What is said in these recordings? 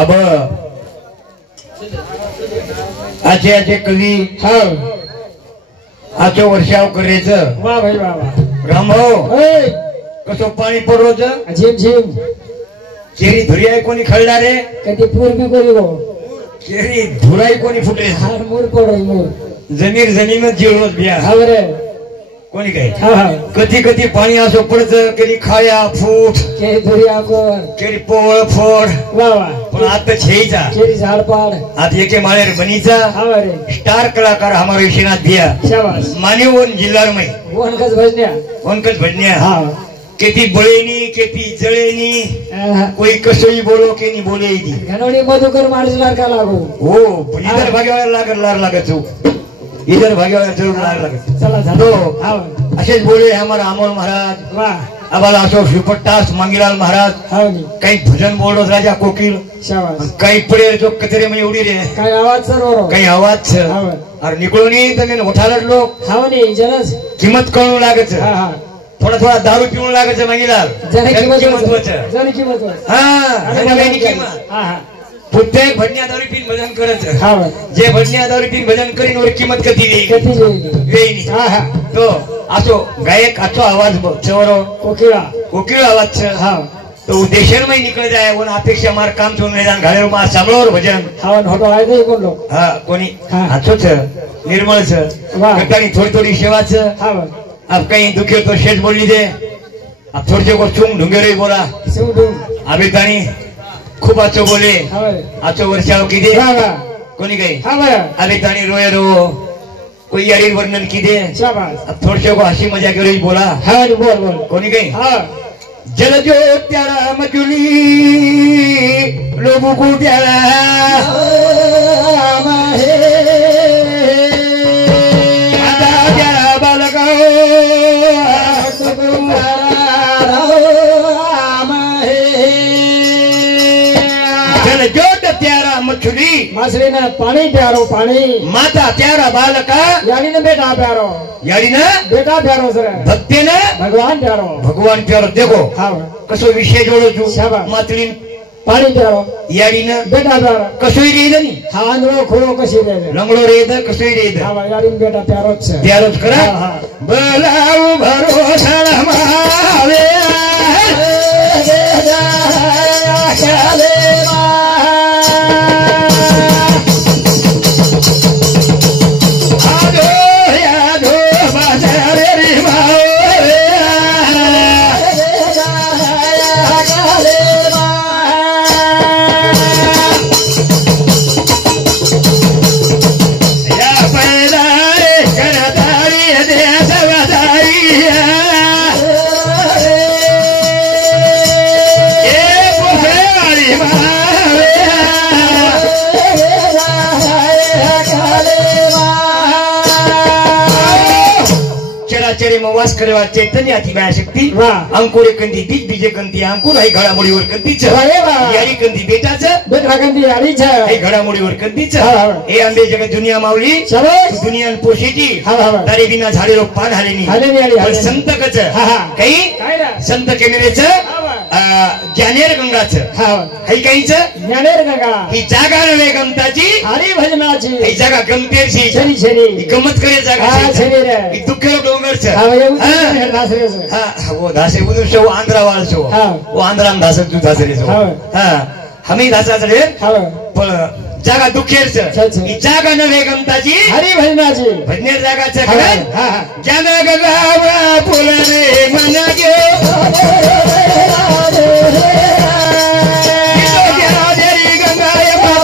अब आचे आचे कवी हा आचो वर्षाव करायचं वा भाई वा वा रामभाऊ कसं पाणी पडवचं झिम झिम केरी धुरी आहे कोणी खळणार रे कधी पूर्वी कोणी गो केरी धुराई कोणी फुटे हार मूर पडो मूर जमीर जमीनच जिळवत बिया हा बरे कोणी काय हा हा कधी कधी पाणी असो पडतं कधी खाया फूट केरी धुरी आकोर केरी पोळ फोड वा वा पण आता छेईचा केरी झाडपाड आज एके माळेर बनीचा हा बरे स्टार कलाकार हमारे विश्वनाथ भिया शाबाश मान्यवन जिल्हा में वनकच भजन्या वनकच भजन्या हा केती बळेनी केती जळेनी कोई कसोई बोलो के नहीं बोले घनोडी मधुकर माणसला का लागू हो पण इधर भाग्यावाला लागत हो इधर भाग्यावाला जरूर लागत चला झालो हा असेच बोले हमारा अमोल महाराज वा आबाला अशोक शिवपट्टास मांगीलाल महाराज हा नी काही भजन बोललो राजा कोकिल शाबाश काही पडे जो कचरे में उडी रे काय आवाज सर्व काही आवाज हा और निकळून तर उठाला लोक हा नी जलस किंमत कळू लागत हा हा थोडा थोडा दारू पिऊन लागायचं मागीलाल महत्वाचं जरी किंमत हा हा प्रत्येक भजन्या दारू पिऊन भजन करायचं हा जे भजन्या दारू पिऊन भजन करीन वर किंमत कधी कधी येईन हा हा तो असो गायक आचो आवाज चवरो कोकिळा कोकिळ आवाज हा तो देशर में निकल जाए वन अपेक्षा मार काम तो मैदान घाले मा सांभळवर भजन हा होतो आहे नाही कोण लोक हा कोणी हा. आचोच निर्मळच वाह. कटाणी थोडी थोडी सेवाच हा अब कहीं दुखे तो शेष बोल लीजिए अब थोड़े को चुम ढूंढे रही बोला सुडू अभी तानी खूब अच्छो बोले हा अच्छो वर्षाव की दे हा हा कोणी गई हा बरं अभी तानी रोए रो कोई यारी वर्णन की दे शाबाश अब थोड़े को हंसी मजाक रही बोला हा बोल बोल कोणी गई हा जल जो प्यारा मजुली लोगों को प्यारा प्यारा बालका जल जोत प्यारा मछली मासरी ने पानी प्यारो पानी माता प्यारा बालका यानी ने बेटा प्यारो यारी ना बेटा प्यारो सर भक्ति ने भगवान प्यारो भगवान प्यारो देखो हा कसो विषय जोड़ो छू शाबाश. मातली पाणी प्यारो यारी ना बेटा प्यारो कसोई रे नहीं हा आंधळो खोळो कशी रे लंगड़ो रे कसोई रे हा यानी बेटा प्यारोच छे प्यारोच करा हा हा बलाऊ भरोसा मावे चराचरे में वास करे चैतन्य अतिमाया शक्ती वाह. अंकुरे कंदी बीज बीजे कंदी अंकुर आई घडामोडीवर कंदीच अरे वाह. यारी कंदी बेटाच बेटा कंदी यारी छे आई घडामोडीवर कंदीच हा, हा. हे आंबे जगत दुनिया मावली शाबाश. दुनिया पोशीची हा, हा, हा. तारे बिना झाडे लोक पान हालेनी हालेनी, हालेनी. पण संत कच हा, हा. काही काय रे संत केलेच ज्ञानेर गंगाच हा काही काहीच ज्ञानेर गंगा ही जागा नव्हे गमताची हरी भजनाची ही जागा गमतेची शरी शरी ही गमत करे जागा हा शरी रे ही दुःख डोंगरच हा ये दासरे से हाँ वो धासे बुदु शो आंध्रा वाल शो हाँ. वो आंध्रा में धासे तू धासे रे शो हाँ. हाँ हमें धासा चले हा पण जागा दुखेर अच्छा. ही जागा नव्हे गमताची हरी भजनाची भजनेर जागाच हा हा जागा गंगा फुल रे मन गंगा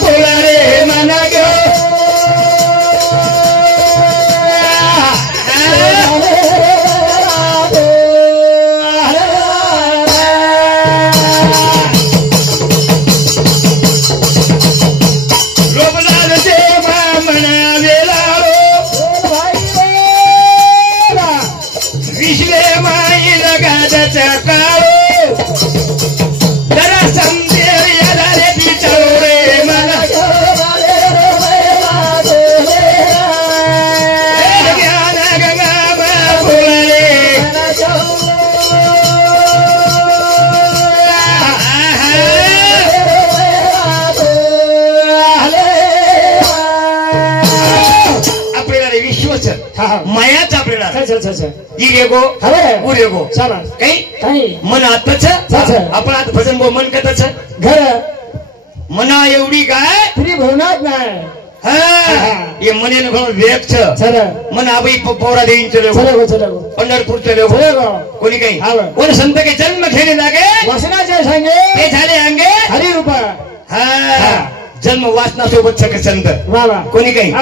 फुल रे मन विश्ले माई लगाच काळो अच्छा इरेगो खबर उरेगो शाबास काही मन आताच आपण आता भजन बो मन कथच घर मना एवढी काय फ्री भवनात नाही ये मने वेग मन आबाई पौरा देईन चलो पंढरपूर चलो कोणी काही कोण संत के जन्म घेणे लागे वसनाचे सांगे ते झाले अंगे हरी रूप जन्म वाचना सोबत सगळे संत कोणी काही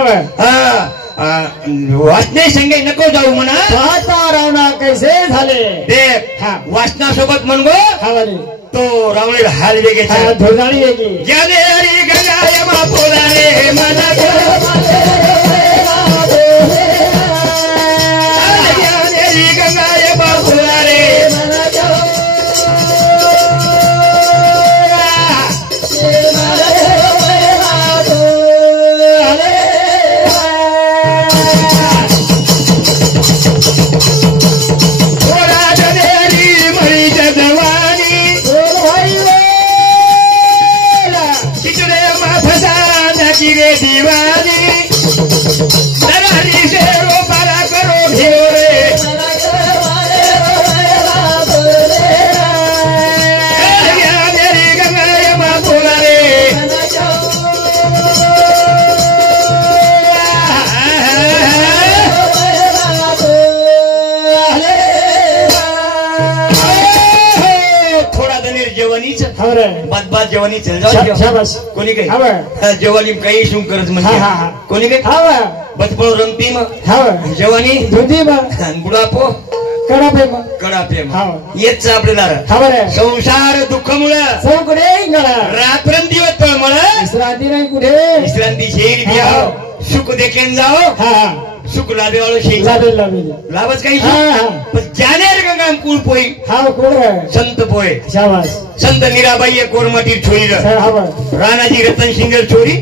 वाचने संगे नको जाऊ म्हणा पाहता रावणा कैसे झाले ते वाचना सोबत म्हणगो तो रावणे हाल वेगे धुरदाणी वेगळी ज्याने हरी गंगाय मापोलारे मना ज्याने हरी गंगाय मापोलारे दीवानी दरहरी से रो पारा करो ढेरे मेरी गंगा माँ बोला रे थोडा दनेर जेवणीच बाद जेवणी चल जाऊ कोणी काही जेवणी काही शुं करत म्हणजे कोणी काही बचपन रंगती मग जेवणी धुंदी मग बुडापो कडापे येच आपल्याला संसार दुःख मुळे चौकडे रात्रंदिवस तळमळ विश्रांती नाही कुठे विश्रांती शेरी घ्याव सुख देखील जाओ सुख लाभेवाळो शेरी लाभच काही जाने गंगा कुळ पोई संत पोय संत मीराबाई कोरमाटीर छोरी राणाजी रतन सिंगर छोरी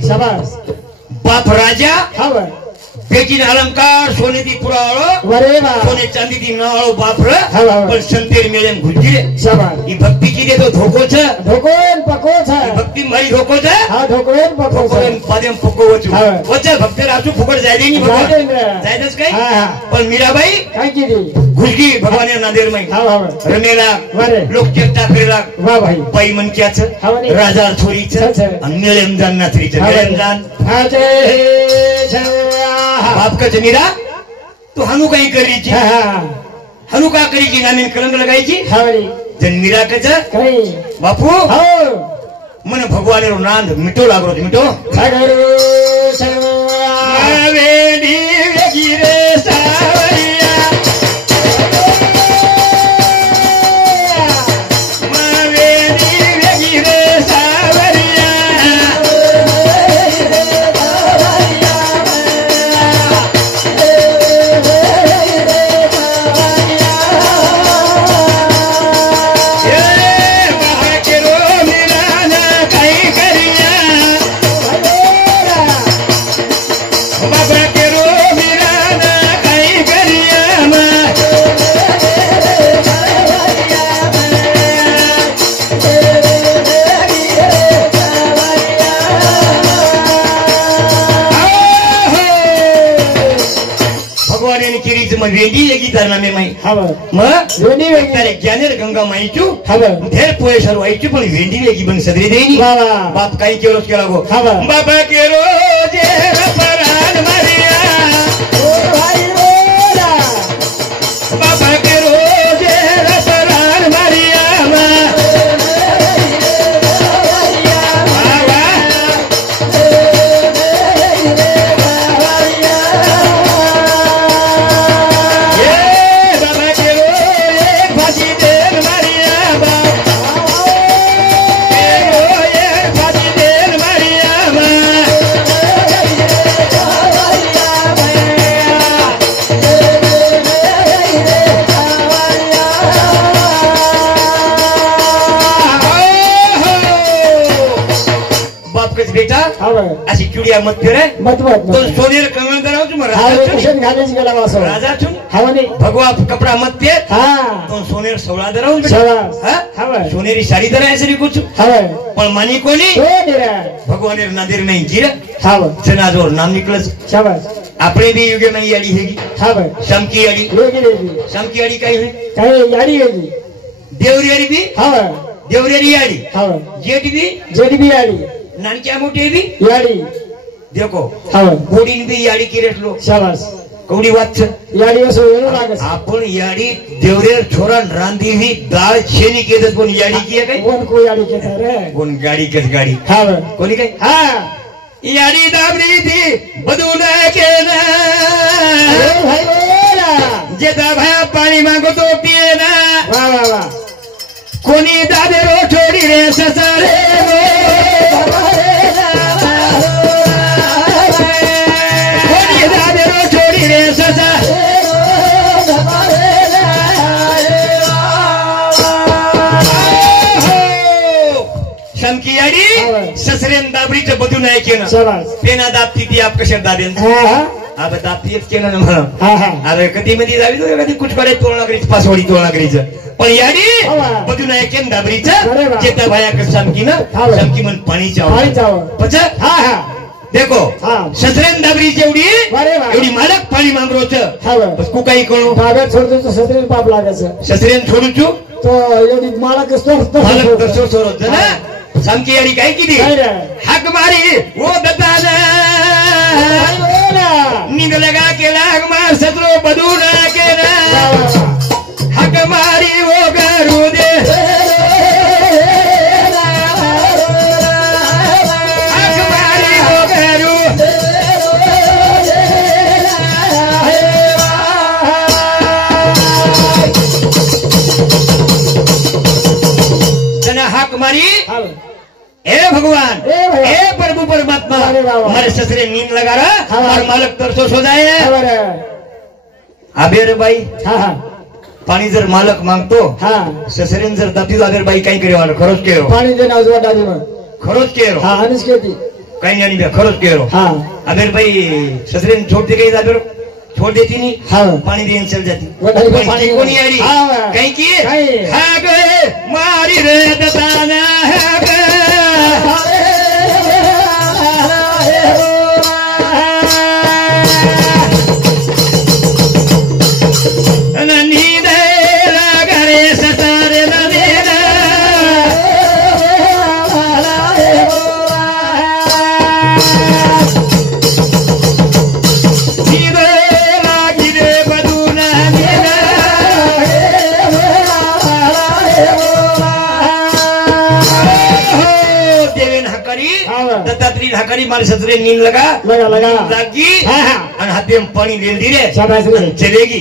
बाप राजा बेटीन अलंकार सोने ती पुरावळो सोने चांदी ती नावळो बापर पण संतेर मेळेन घुलजिरे ही भक्तीची दे तो धोकोच धोकोन पकोच भक्ती मारी धोकोच धोकोन पकोच पादेम पकोवचू वच भक्त राजू फुकट जायदे नी भगवान जायदच काय पण मीराबाई काय केली घुलगी भगवान नादेर मै रमेला लोक चेष्टा करेला वा भाई बाई मनक्याच राजा छोरीच आणि मेळेन जान नात्रीच मेळेन जान बाप का जमीरा तू हनु काही करीची हनु का करीची नामी कलंक लगायची जन्मीरा कच बापू मन भगवान नांद मिटो लागलो मिटो वेंडी लेगी करना में माई वेंडी वेंडी ज्ञानेर गंगा माईचू ढेर पोहे सर्व आईचू पण वेंडी लेगी बन सदरी देनी बाप काही केलोच केला गो बाबा केरो जे परान मारिया बाबा केरो जे परान मारिया बाप कच बेटा अशी चिडिया मत फिरे मत मत तो सोनेर कंगण धरावच मग घालेच गेला वासो राजा छुन हवनी भगवा कपडा मत ते तो सोनेर सवळा धरावून सोनेरी साडी धरायचं रे कुछ पण मानी कोणी भगवानेर नादेर नाही जीर जनाजोर नाम निकलस આપણે બી યુગે માં યાડી હેગી સમકી યાડી સમકી યાડી કઈ હે કઈ યાડી હેગી દેવરી યાડી બી देवरेरी याडी जेडी भी याडी नानक्या मोठी भी याडी देखो कोडी भी याडी किरेटलो शाबाश कोडी वाच याडी असो वेणो लागस आपण याडी देवरेर छोरा रांधी ही दाळ छेनी केदत कोण याडी किया काय कोण को याडी केता रे कोण गाडी केस गाडी हा कोणी काय हा याडी दाबरी थी बदून केना जेता भाया पाणी मागो तो पिए ना वा वा वा कोणी दादेरो छोडी रे ससारे कोणी दादेरो छोडी रे ससा शमकी याडी ससरेन दाबरीचं बदून आहे केलं पेना दाबती ती आप कशा दादेन अब दाबतीच केलं ना म्हणा अरे कधी मध्ये दाबी तो कधी कुछ कडे तोळनागरीच पासवाडी तोळनागरीचं पण याडी बदून आहे केन दाबरीचं चेता भाया शमकी ना शमकी मन पाणी चाव पच हा हा देखो ससरेन दाबरी एवढी मालक पाणी मांगरोच बस को काही कळो भागात सोडतो तो ससरेन पाप लागायचं ससरेन सोडू छु तो एवढी मालक मालक दर्शो सोडत ना शमकी याडी काय किती हाक मारी वो दताना नींद लगा के लाग मार सतरो बदून के ना हक मारी वो करू दे हक मारी वो करू जना हक मारी हे भगवान हे प्रभु परमात्मा हमारे ससरे नींद लगा रहा और मालक तरसो सो जाए आबेर बाई पाणी जर मालक मागतो ससरेन जर दाबी आबेर बाई काही करेवार खरोच केरो पाणी दे ना उजवा डाली मग खरोच केरो हां हनीस केती काही नाही बे खरोच केरो हां आबेर बाई ससरेन छोड़ दे गई आबेर छोड़ देती नहीं पानी देन चल जाती पानी कोनी आड़ी कहीं की हां गए मारी रे दताना है हकारी मारे ससरे नींद लगा लगी और हाथी में पानी ले दी रे चलेगी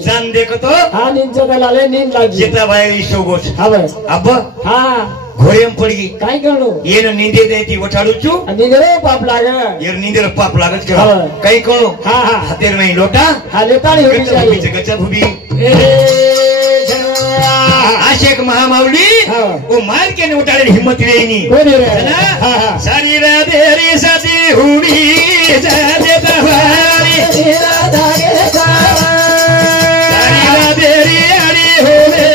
जान देखो तो हाँ नींद चलाले नींद लगी जितना भाई शोगोच अब हाँ घोड़े में पड़ी काय करो ये न नींदे देती वठाड़ू छु नींदरे पाप लागे ये नींदरे पाप लागत के कई करो हाँ हाँ हाथेर में लोटा हाँ लेता नहीं होनी चाहिए गच्चा भूबी आशेक महामावली वो मार के उठाने हिम्मत रही नहीं सारी राधेरी सती हुड़ी सारी राधेरी अड़ी होले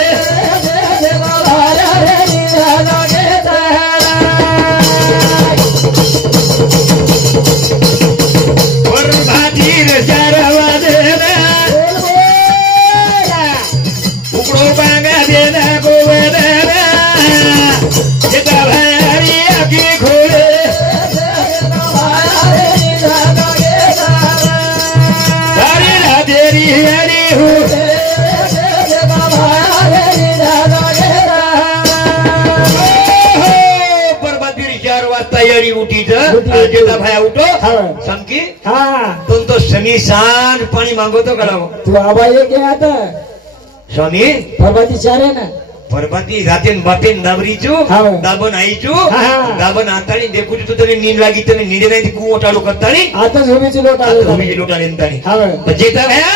और भातीर चारवा देना उकड़ो बांगा देना गोवेना जेता भारी आगे खोले सारी राधेरी हरी हो परबतीर 4 वाजता याडी उठी जेता भाया उठो समकी तुम तो शनी सांज पाणी मागवतो का तू आबा ये क्या आता स्वामी परबती 4 है ना परबती जातेन बापेन दाबरी छु दाबन आई छु दाबन आतानी देखु छु तने नींद लागी तने नींद नाही कु ओटाळो करतानी आता झोमीची लोटाळे तानी जेता भया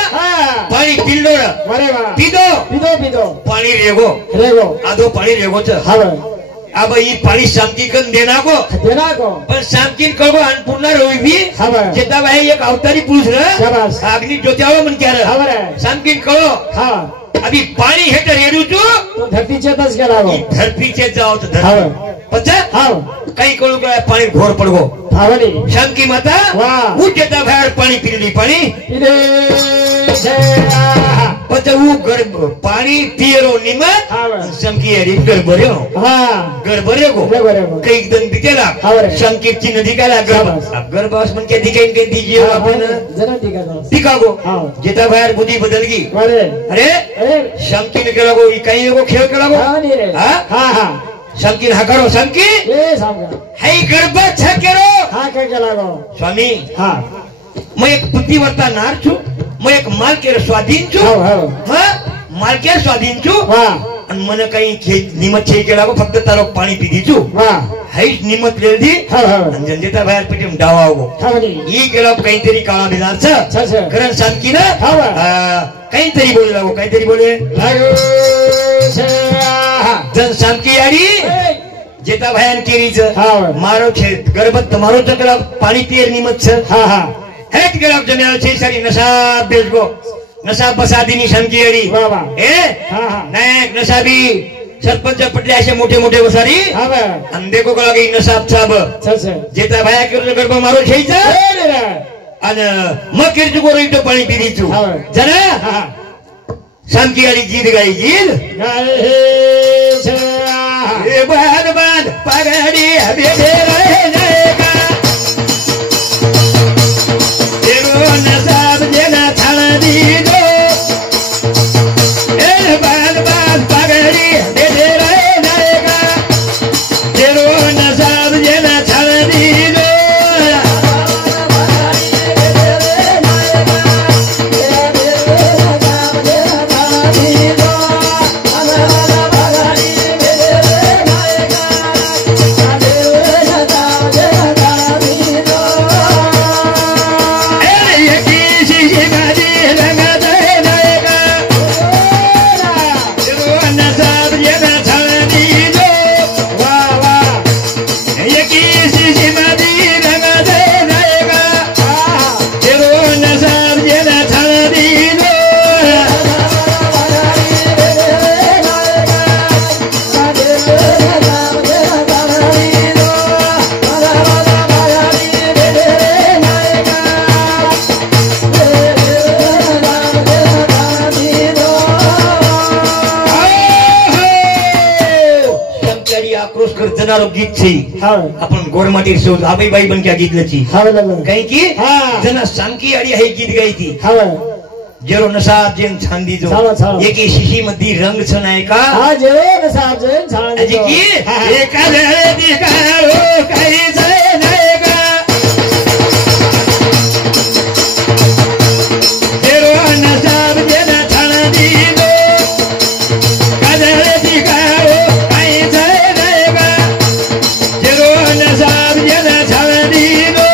पाणी पिल्लो अरे वाह पीदो पाणी रेगो आदो पाणी रेगो छ अब ही पाणी शांतीकन देनाको पण शांतीन कळगो आणि पुन्हा रोवी जेता भाई एक अवतारी पुरुष र अग्नि ज्योत्यावं म्हण क्यार शांतीन कळो अभी पाणी हे तर रेडू तू धरतीचे तस गेला धरतीचे जाओ तो धरती पचा काही कळू काय पाणी घोर पडगो शांती माता ऊ जेता भाई पाणी पिली पाणी पचा ऊ गर्भ पाणी पियरो निमत शंकी अडी गरबऱ्यो गरबऱ्यो को काही दन दिकेला शंकीची नदी काला गर्भास म्हण के दिकेन के दीजिए आपण जरा दिकागो जेता भाई बुद्धी बदल गई अरे शंकी ने केला गो काही को खेळ केला गो हां शंकी हा करो शंकी हे गर्भ छ केरो काय केला गो स्वामी मैं एक बुद्धिवर्ता नार छु मैं एक माल के स्वाधीन छु माल के स्वाधीन छु आणि मन काही निमत छे केला गो फक्त तारो पाणी पीधी छु हाईट निमत ले दी आणि जनजेता बाहेर पिटीम डावागो ही केला काहीतरी काळा बिजार छ कारण शांती ना काहीतरी बोले लागो काहीतरी बोले जन शांती आडी जेता भयान केरीच मारो छे गर्भत मारो चकला पाणी पिएर निमत छ हेट गेला जम्याल छे सारी नशा बेचगो नशा बसादीनी शांती आडी नायक नशा भी सरपंच पटले असे मोठे मोठे बसारी आणि देखो कळा की नशा छाब जेता भया केर गर्भ मारो छेच आणि मग केरचू को रोईतो पाणी पिदीचू जना शांती आडी गीत गाई गीत ए बाद बाद पगडी हबे रे जाएगा तेरो नसाब जेना थाना दी दो ए बाद बाद पगडी हबे रे जाएगा तेरो नसाब जेना थाना दी दो गीत छी आपण गोरमाटी शोध आबाई बाई बन क्या गीत लची कहीं की जना सांकी आडी है गीत गाई थी जेरो नसाब जेन छांदी जो एक शिशी मधी रंग छनाय का जेरो नसाब जेन छांदी जो की एक ले दिखारो कई से नायका जेरो नसाब जेन छांदी जो कदले दिखारो कई से नायका जेरो नसाब जेन छांदी जो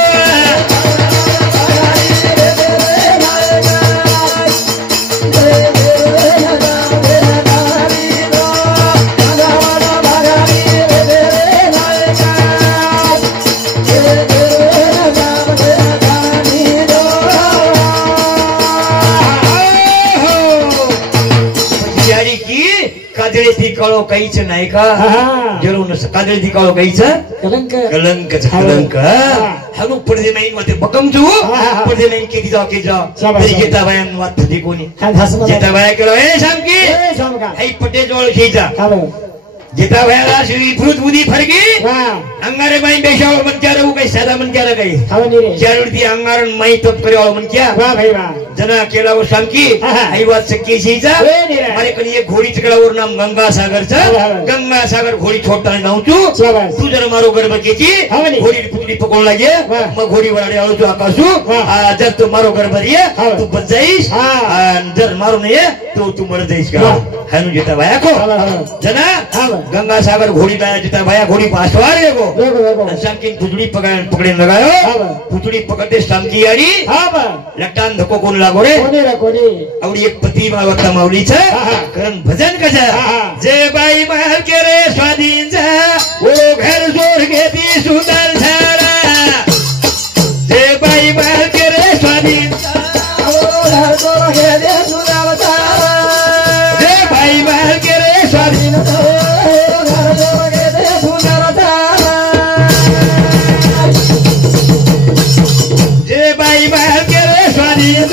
कादळी काळो काहीच नाही का जरूर कादळी काळो काहीच कलंक कलंक कलंक हनु पडदे नाही मते बकम जू पडदे नाही केदी जाओ के जाओ तरी जेता बायन वात थी कोणी जेता बाय केलो ए शामकी हाई पटे जोळ खीजा जेता बायला श्री फ्रुत बुदी फरगी अंगारे माई बेशावर मन क्या रहू काही सादा मन क्या रह गई जरूरती अंगारन माई तप करे वाला मन क्या वाह भाई वाह जना केला वो शामकी हाई वात सक्की छीजा मारे कनी एक घोडी चकडावर नाम गंगा सागर छ गंगा सागर घोडी छोटा नावचू तू जर मारो गरब केची घोडी पुतली पकोड लागे मग घोडी वराडे आलो तू आकाशू जर तू मारो गरब रिये तू बच जाईस जर मारो नाही तो तू मर जाइस का हनु जेता भाया को जना गंगा सागर घोड़ी लाया जेता भाया घोड़ी पासवार देखो शामकी पुतड़ी पकड़े लगायो पुतड़ी पकड़ते शामकी आड़ी लट्टान धक्को कोण लागो रे आवडी एक पती मावता माऊली छ कारण भजन कसा जय बाई महल के रे स्वाधीन छ ओ घर जोर घेती सुंदर छारा जय बाई महल के रे स्वाधीन ओ घर जोर घेती सुंदर छारा जय बाई महल के रे स्वाधीन ओ घर जोर घेती सुंदर छारा जय बाई महल के रे स्वाधीन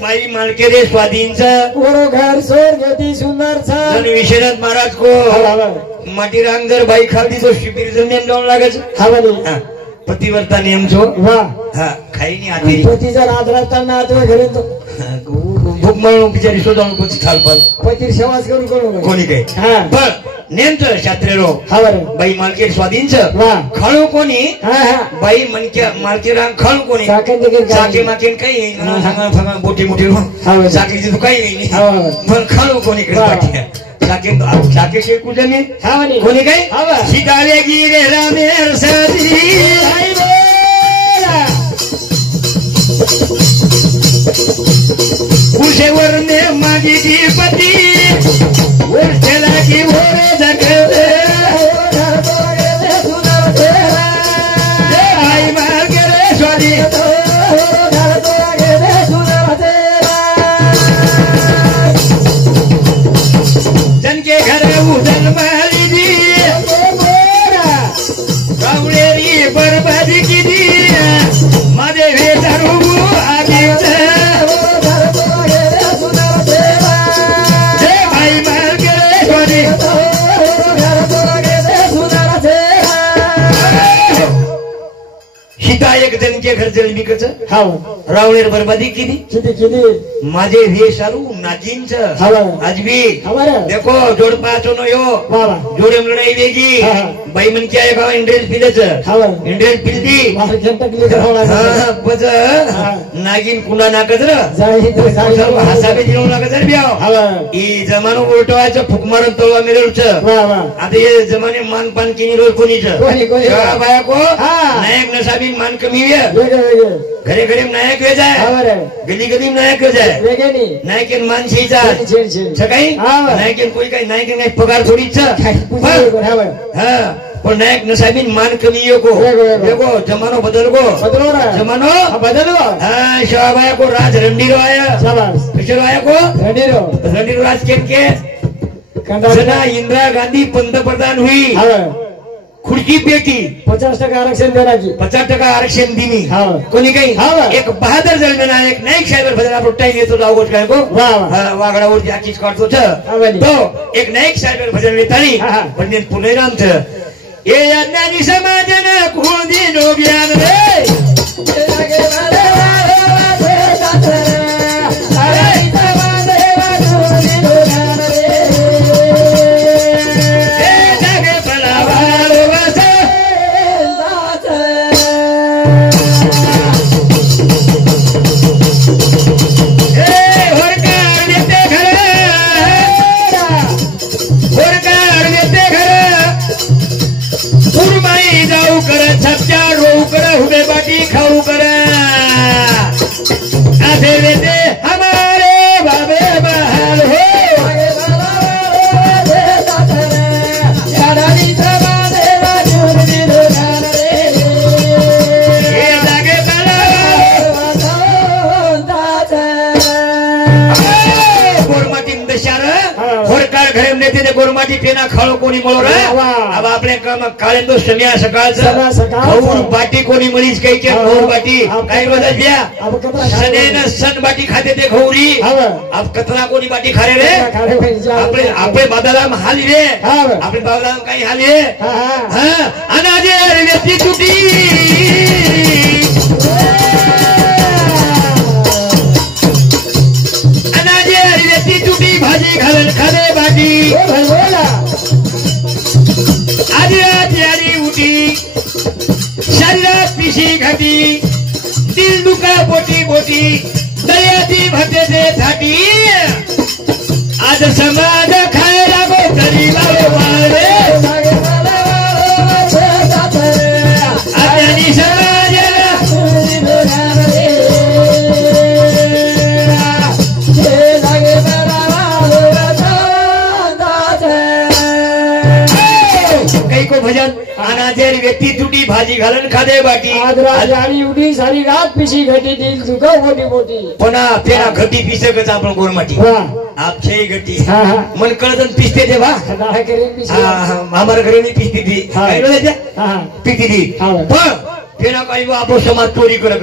बाई मालके रे स्वाधीन घर सोर घेती सुंदर विश्वनाथ महाराज को माटी रांग जर बाई खाली तो शिबिर नेम जाऊन लागायचं पतिव्रता नियम छो हा खाई नहीं आती पतीचा रात राहताना आते घरी तो भूक म्हणून बिचारी शोधावून कोणी थालपाल पती सेवाच करू करू कोणी काही पण नेमचं शास्त्रेरो बाई मालके स्वाधीन खळू कोणी बाई मनक्या मालके रांग खळू कोणी चाके माकेन काही नाही बोटी मोठी चाकीची तो काही नाही पण खळू कोणी चाके के कुजनी कोणी काही सीताले गिरे रामेर सदी उशेवर ने मागी की पती उठला की भोरे जगते आई मार के रे स्वादी जन के घर उधर मारी दी गावलेरी बर्बादी की दी मादे वे दारू आगे सीता एक जन के घर जल बिकच रावणेर बर्बादी केली माझे हे सारू नाजींच आज भी देखो जोड पाचो नो यो जोडे लढाई वेगी बाई मन क्या गाव इंड्रेस पिलच इंड्रेस पिलती बज नागिन कुंडा नाकजर हासाबे जिरो नाकजर बियाव ई जमानो उलटवायचं फुक मारून तळवा मेलच आता हे जमाने मान पान किनी रोज कोणीच बाया को नायक नसाबी मान कमी घरे घरे नायक वे जाय गली गली नायक वे जाय नायकेन मान शेचा सकाळी नायकेन कोई काही नायकेन काही पगार थोडीच पण नायक नसाबीन मान कमी को देखो जमानो बदल को जमानो बदल शवाबाया को राज रंडीरो आया किशोर आया को रंडीरो राज के इंदिरा गांधी पंतप्रधान हुई खुर्ची पेटी 50% आरक्षण देण्याची 50% आरक्षण दिनी कोणी काही एक बहादर जलमेना एक नाईक साहेब भजन आपण टाइम येतो जाऊगोट काय को वागडावर जाकीच काढतो तो एक नाईक साहेब भजन येतानी पण पुणे रामच ए ज्ञानी समाजन कुंदी नोग्यान रे खाऊ कर हमारे बाबे बहाल हो गोरमाटी पेना खाळो कोणी मळो रे अब आपले काम काळेंदो समिया सकाळचं बाटी कोणी मळीच काही के घोर बाटी काही बदल द्या सनेन सन बाटी खाते ते घोरी अब कतरा कोणी बाटी खारे रे आपले आपले बादाला हाली रे आपले बादाला काही हाली रे हां अनाजे व्यक्ती तुटी अनाजे व्यक्ती तुटी भाजी घालून खाले बाटी घाटी दिल दुखा बोटी बोटी दर्याती भरते थाटी आज समाज खायला गो तरी वाळे आत्यानी समाजाला काही को भजन अनाथेरी व्यक्ती तुटी भाजी घालून खादे बाटी आणि उडी सारी रात पिशी घटी दिल दुखा मोठी मोठी पुन्हा फेरा घटी पिसकच आपण गोरमाटी आपछे घटी मन कळदन पिसते ते बा हमारे घरे नहीं पिसती थी पीती थी पण फेरा काही आपण समाज चोरी करत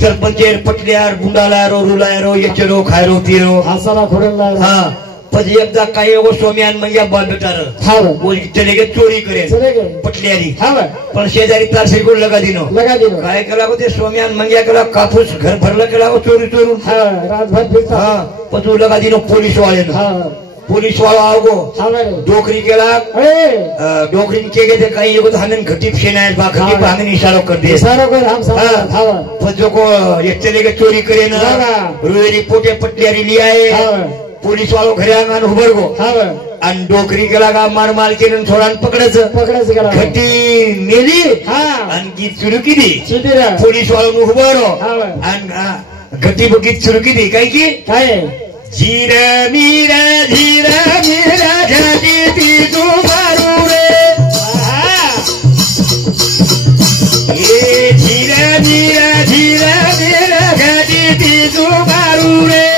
सरपंचेर पटल्यार बुंडालारो रुलायरो यचरो खायरो तिरो हासाला खोडला हा પછી એકદા કાઈ એવો સોમિયાન મંગ્યા બાદ બેટાર वो चले गए चोरी करे पटलियारी पण शेजारी तार सिरकोड लगा दिनो काय केला को ते सोमियान मंग्या केला कापूस घर भरला केला को चोरी चोरून रातभर फिरता पछू लगा दिनो पोलीस वाले पोलीस वाला आओगो डोकरी केला डोकरी के गए काही एगो हमें घटी फेनाय बा घटी बा हमें इशारा कर दे इशारा कर हम सब पछो को ये चले गए चोरी करे ना रुएरी पोटे पटलियारी लियाए पोलीस वालो घरी अंगान उभर गो आणि डोकरी केला का मार माल केलं थोडा पकडायचं गेला घटी नेली आणि गीत सुरू केली पोलीस वालो उभं आणि घटी बघीत सुरू केली काय की काय झीरा मीरा झीरा मीरा घाटी ती तू मारू रे ये झीरा मीरा झीरा मीरा घाटी ती तू मारू रे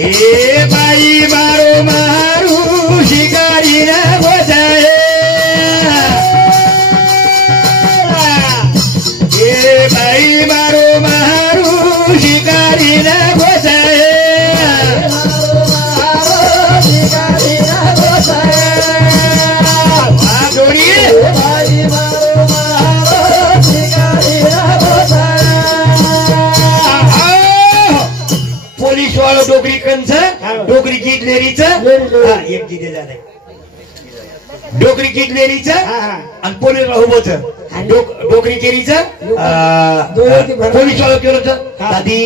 ए बाई मारो मारू शिकारी न बजाए ए बाई मारो मारू शिकारी न बजाए पोलीस वाळो डोकरी कंच डोकरी गीत लेरीचं एक गीते झालंय डोकरी गीत लेरीचं आणि पोलीस उभोच डोकरी केरीचं पोलीस वाळो केलं दादी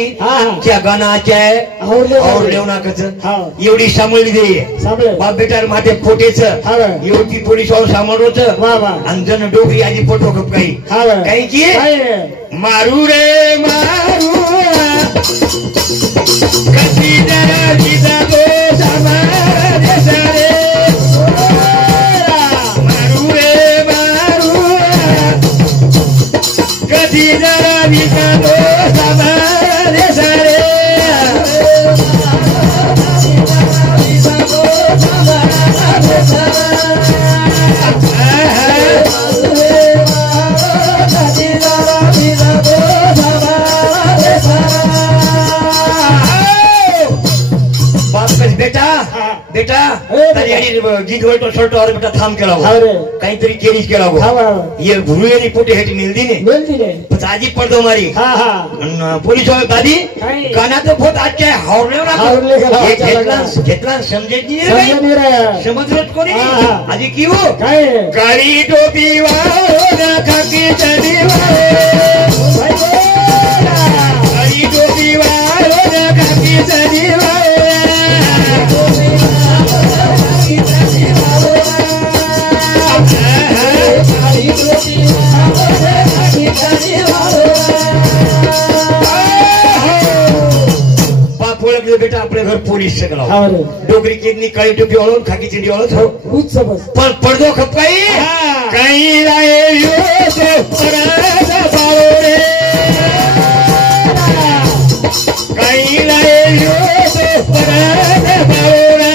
त्या गानाच्या और लेवनाकच एवढी सांभाळली दे बाप बेटार माथे फोटेचं एवढी पोलीस वाळो सांभाळोच आणि जण डोकरी आजी फोटो कप काही की मारू रे मारू कधी जरा दिसा गो समारे सारे मारू रे मारू कधी जरा दिसा गो समारे सारे बेटा बेटा गीत वळतो शर्ट और बेटा थांब केला काहीतरी केरीच केला ये भुरुएनी पोटे हेटी मिलदी ने आजी पडदो मारी पोलीस वाला दादी कानात फोट आजचे हावरले घेतला समजेत नाही समजत कोणी आजी की हो काळी टोपी वाळो खाकी चढी काळी टोपी वाळो खाकी चढी बेटा अपने घर पोलीस से गला डोगरी किडनी काळी टोपी वाळो खाकी चिंडी वाळो पण पडदो खपकाई काही राये यो से पराजा पालो रे काही राये यो से पराजा पालो रे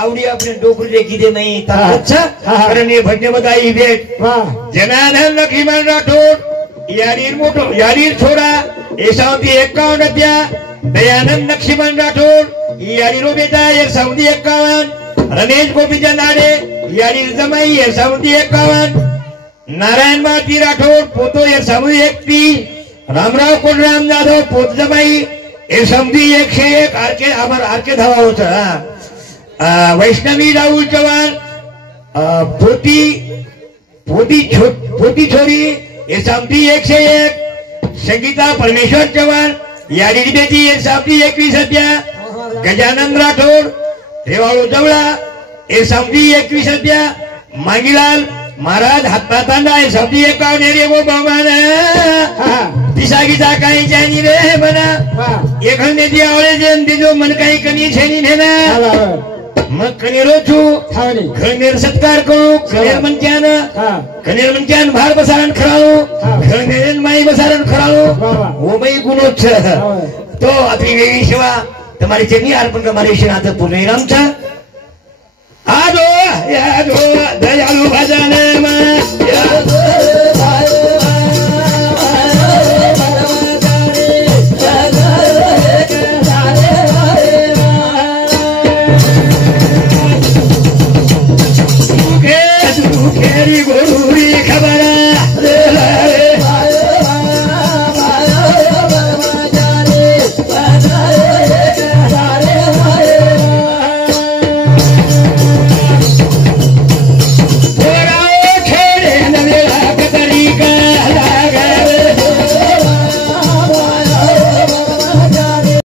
आवडी आपले डोकरी गीते नाही अच्छा कारण हे भजने बघाई भेट जनार्दन लक्ष्मण राठोड यारीर मोटो यारीर छोरा 151 રૂપિયા દયાનંદ લક્ષ્મણ રાઠોડ यारीरो बेटा 151 रमेश गोपीचंद आडे यारीर जमाई 151 नारायण भारती राठोड पोतो 131 रामराव कोलराम जाधव पोत जमाई 101 आरके आरके धावा होता वैष्णवी राहुल चव्हाण पोती छोरी 101 संगीता परमेश्वर चव्हाण यारी बेटी 121 રૂપિયા गजानंद राठोड रेवाळू जवळा 121 રૂપિયા मांगीलाल महाराज हातपातांना 151 रेवो बहुमान पिसागीचा काही जानी रे बना एखादे दी आवळे जेन दिजो मन काही कमी छेनी नेना मग कनेरो छु कनेर सत्कार करू कनेर मनक्यान भार बसारण खराळू कनेर माई बसारण खराळू ओ बाई गुणोच्छ तो आपली वेगळी सेवा तुम्हारी चेनी अर्पण का मारे शिनाथ पुणे रामचा आजो